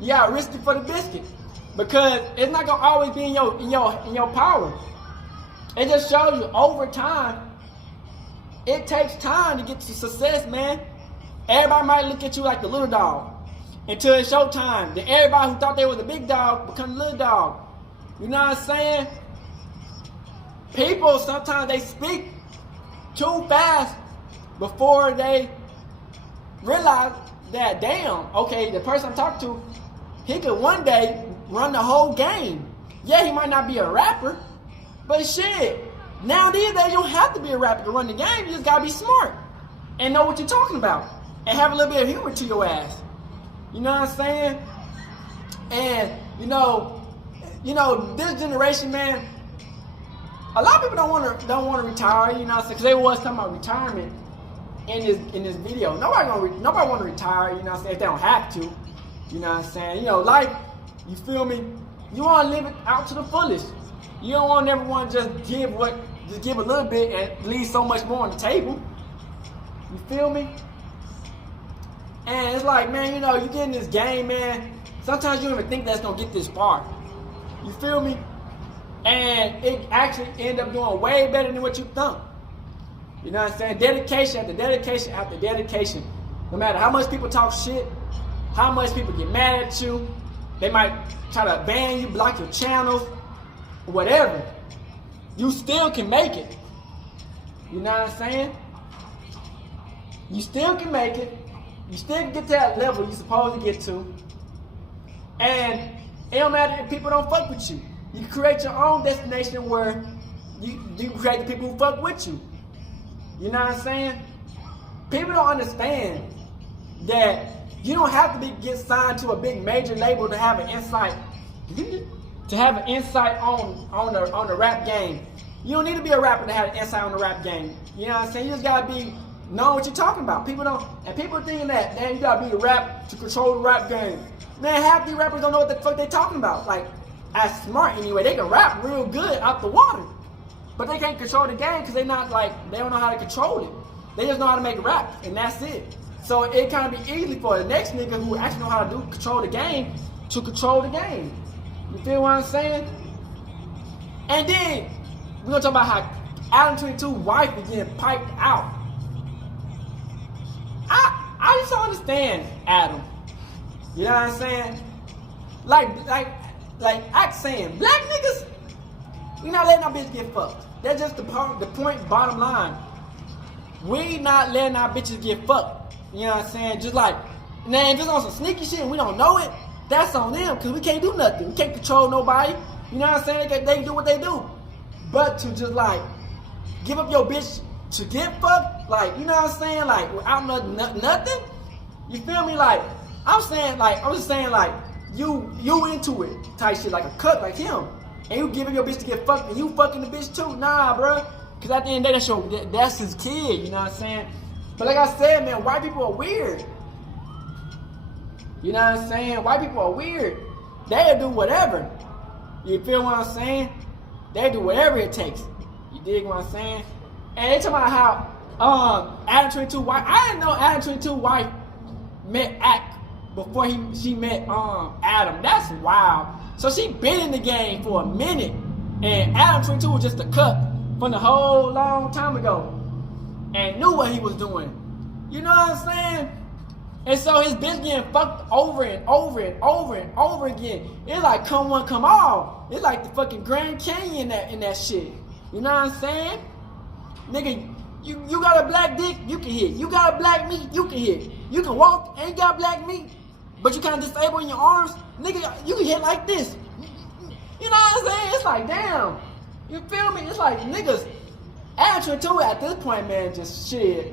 You gotta risk it for the biscuit, because it's not gonna always be in your power. It just shows you over time. It takes time to get to success, man. Everybody might look at you like the little dog until it's showtime. Then everybody who thought they was a big dog become the little dog. You know what I'm saying? People sometimes they speak too fast before they realize that, damn, okay, the person I'm talking to, he could one day run the whole game. Yeah, he might not be a rapper, but shit, now these days you don't have to be a rapper to run the game. You just gotta be smart and know what you're talking about and have a little bit of humor to your ass. You know what I'm saying? And you know, this generation, man, a lot of people don't want to retire. You know what I'm saying? Because they was talking about retirement in this video. Nobody want to retire. You know what I'm saying? If they don't have to. You know what I'm saying? You know, life. You feel me? You want to live it out to the fullest. You don't never want to just give a little bit and leave so much more on the table. You feel me? And it's like, man, you know, you get in this game, man. Sometimes you don't even think that's gonna get this far. You feel me? And it actually end up doing way better than what you thought. You know what I'm saying? Dedication after dedication after dedication. No matter how much people talk shit, how much people get mad at you, they might try to ban you, block your channels, whatever. You still can make it. You know what I'm saying? You still can make it. You still can get to that level you're supposed to get to. And it don't matter if people don't fuck with you. You can create your own destination where you create the people who fuck with you. You know what I'm saying? People don't understand that you don't have to get signed to a big major label to have an insight. To have an insight on the rap game. You don't need to be a rapper to have an insight on the rap game. You know what I'm saying? You just gotta be know what you're talking about. People thinking that, man, you gotta be the rap to control the rap game. Man, half these rappers don't know what the fuck they talking about. Like, as smart anyway, they can rap real good out the water, but they can't control the game because they don't know how to control it. They just know how to make rap, and that's it. So it kind of be easy for the next nigga who actually know how to control the game to control the game. You feel what I'm saying? And then we're gonna talk about how ADAM22 wife is getting piped out. I just don't understand Adam. You know what I'm saying? Like I'm saying, black niggas, we not letting our bitches get fucked. That's just the point, bottom line. We not letting our bitches get fucked. You know what I'm saying? Just like, man, if it's on some sneaky shit and we don't know it, that's on them, because we can't do nothing. We can't control nobody. You know what I'm saying? They do what they do. But to just like, give up your bitch to get fucked, like, you know what I'm saying? Like, without nothing? You feel me? Like, I'm just saying, like, you into it type shit, like a cut, like him. And you giving your bitch to get fucked and you fucking the bitch too? Nah, bro. Because at the end of the day, that's his kid, you know what I'm saying? But like I said, man, white people are weird. You know what I'm saying? White people are weird. They'll do whatever. You feel what I'm saying? They do whatever it takes. You dig what I'm saying? And they talking about how ADAM22 wife. I didn't know ADAM22 wife met Ak before she met Adam. That's wild. So she been in the game for a minute, and ADAM22 was just a cut from the whole long time ago, and knew what he was doing. You know what I'm saying? And so his bitch getting fucked over and over and over and over again. It's like come one, come all. It's like the fucking Grand Canyon in that shit. You know what I'm saying? Nigga, you got a black dick, you can hit. You got a black meat, you can hit. You can walk and you got black meat, but you kind of disabled in your arms. Nigga, you can hit like this. You know what I'm saying? It's like, damn. You feel me? It's like, niggas, ADAM22 at this point, man, just shit.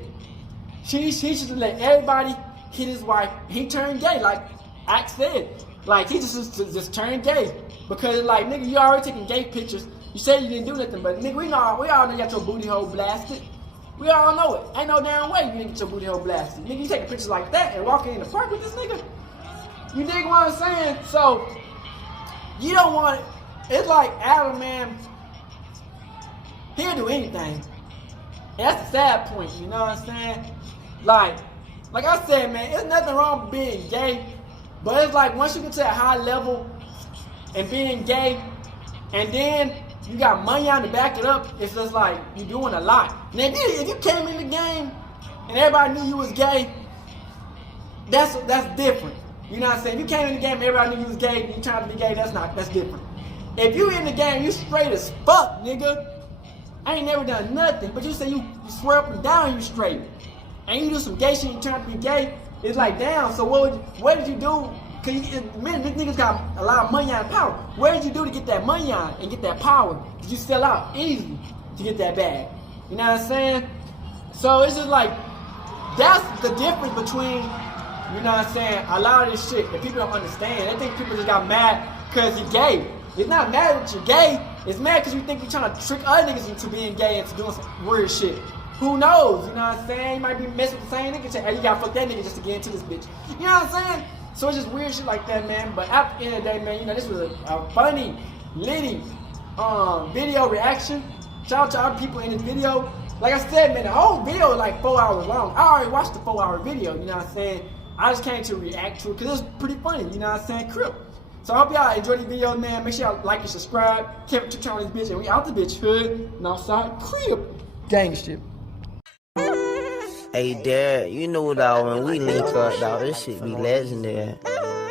He should let everybody hit his wife. He turned gay, like Ak said. Like, he just turned gay. Because, like, nigga, you already taking gay pictures. You said you didn't do nothing, but, nigga, we all know you got your booty hole blasted. We all know it. Ain't no damn way you didn't get your booty hole blasted. Nigga, you taking pictures like that and walking in the park with this nigga? You dig what I'm saying? So, you don't want it. It's like Adam, man, he'll do anything. And that's the sad point, you know what I'm saying? Like I said, man, there's nothing wrong with being gay, but it's like once you get to a high level and being gay, and then you got money on to back it up, it's just like you're doing a lot. Now, if you came in the game and everybody knew you was gay, that's different. You know what I'm saying? If you came in the game and everybody knew you was gay and you trying to be gay, that's different. If you in the game, you straight as fuck, nigga. I ain't never done nothing, but you say you swear up and down you straight. And you do some gay shit, you trying to be gay, it's like, damn, so what did you do? Cause man, this nigga's got a lot of money and power. What did you do to get that money on and get that power? Did you sell out easily to get that bag? You know what I'm saying? So it's just like, that's the difference between, you know what I'm saying, a lot of this shit that people don't understand. They think people just got mad because you're gay. It's not mad that you're gay. It's mad because you think you're trying to trick other niggas into being gay and to doing some weird shit. Who knows? You know what I'm saying? You might be messing with the same nigga. Hey, you gotta fuck that nigga just to get into this bitch. You know what I'm saying? So it's just weird shit like that, man. But at the end of the day, man, you know, this was a funny, litty video reaction. Shout out to all the people in this video. Like I said, man, the whole video is like 4 hours long. I already watched the 4-hour video, you know what I'm saying? I just came to react to it because it was pretty funny, you know what I'm saying? Crip. So I hope y'all enjoyed the video, man. Make sure y'all like and subscribe. Keep it to on this bitch, and we out the bitch hood and outside crib. Gang shit. Hey, Dad, you know, dawg, when we link up, dawg, this shit be legendary.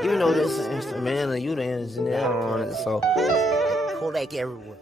You know this instrumental, you the engineer on it, so Kodak everywhere.